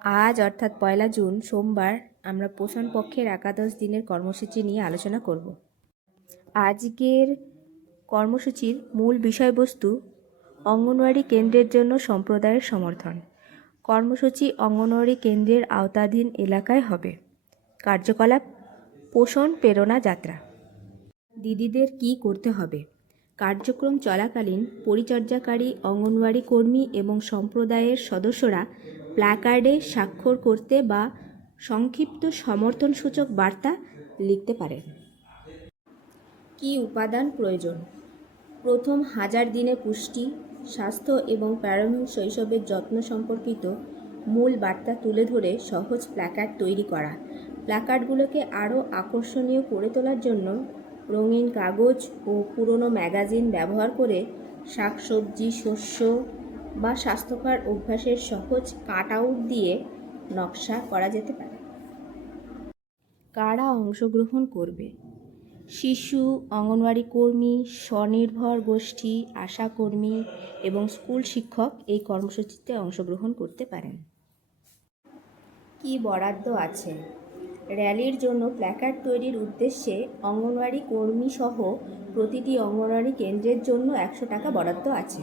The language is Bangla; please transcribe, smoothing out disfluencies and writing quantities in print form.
আজ অর্থাৎ 1 জুন সোমবার আমরা পোষণ পক্ষের একাদশ দিনের কর্মসূচি নিয়ে আলোচনা করব। আজকের কর্মসূচির মূল বিষয়বস্তু অঙ্গনওয়াড়ি কেন্দ্রের জন্য সম্প্রদায়ের সমর্থন। কর্মসূচি অঙ্গনওয়াড়ি কেন্দ্রের আওতাধীন এলাকায় হবে। কার্যকলাপ: পোষণ প্রেরণা যাত্রা। দিদিদের কি করতে হবে? কার্যক্রম চলাকালীন পরিচর্যাকারী অঙ্গনওয়াড়ি কর্মী এবং সম্প্রদায়ের সদস্যরা প্ল্যাকার্ডে স্বাক্ষর করতে বা সংক্ষিপ্ত সমর্থনসূচক বার্তা লিখতে পারেন। কি উপাদান প্রয়োজন? প্রথম 1000 দিনে পুষ্টি, স্বাস্থ্য এবং প্রারম্ভিক শৈশবের যত্ন সম্পর্কিত মূল বার্তা তুলে ধরে সহজ প্ল্যাকার্ড তৈরি করা। প্ল্যাকার্ডগুলোকে আরও আকর্ষণীয় করে তোলার জন্য রঙিন কাগজ ও পুরনো ম্যাগাজিন ব্যবহার করে শাকসবজি, শস্য বা স্বাস্থ্যকর অভ্যাসের সহজ কাট আউট দিয়ে নকশা করা যেতে পারে। কারা অংশগ্রহণ করবে? শিশু, অঙ্গনওয়াড়ি কর্মী, স্বনির্ভর গোষ্ঠী, আশাকর্মী এবং স্কুল শিক্ষক এই কর্মসূচিতে অংশগ্রহণ করতে পারেন। কি বরাদ্দ আছে? র্যালির জন্য প্ল্যাকার্ড তৈরির উদ্দেশ্যে অঙ্গনওয়াড়ি কর্মী সহ প্রতিটি অঙ্গনওয়াড়ি কেন্দ্রের জন্য 100 টাকা বরাদ্দ আছে।